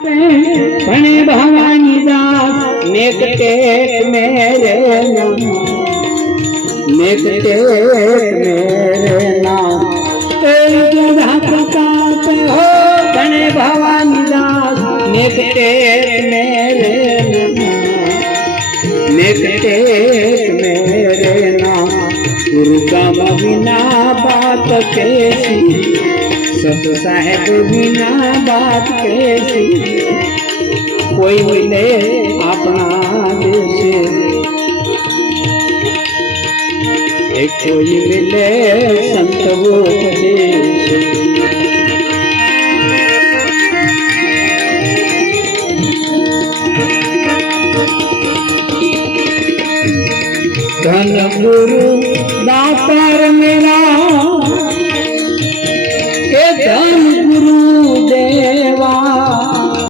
भणे भवानी दास नेक take मेरे नाम, नेक take मेरे नाम। प्रताप हो भणे भवानी दास नेक टेक मेरे नाम, नेक टेक मेरे नाम। गुरु का बिना बात कैसी, सत साहेब बिना बात कैसी। कोई मिले अपना देश, एक कोई मिले संत वो देश। धन गुरु दातार मेरा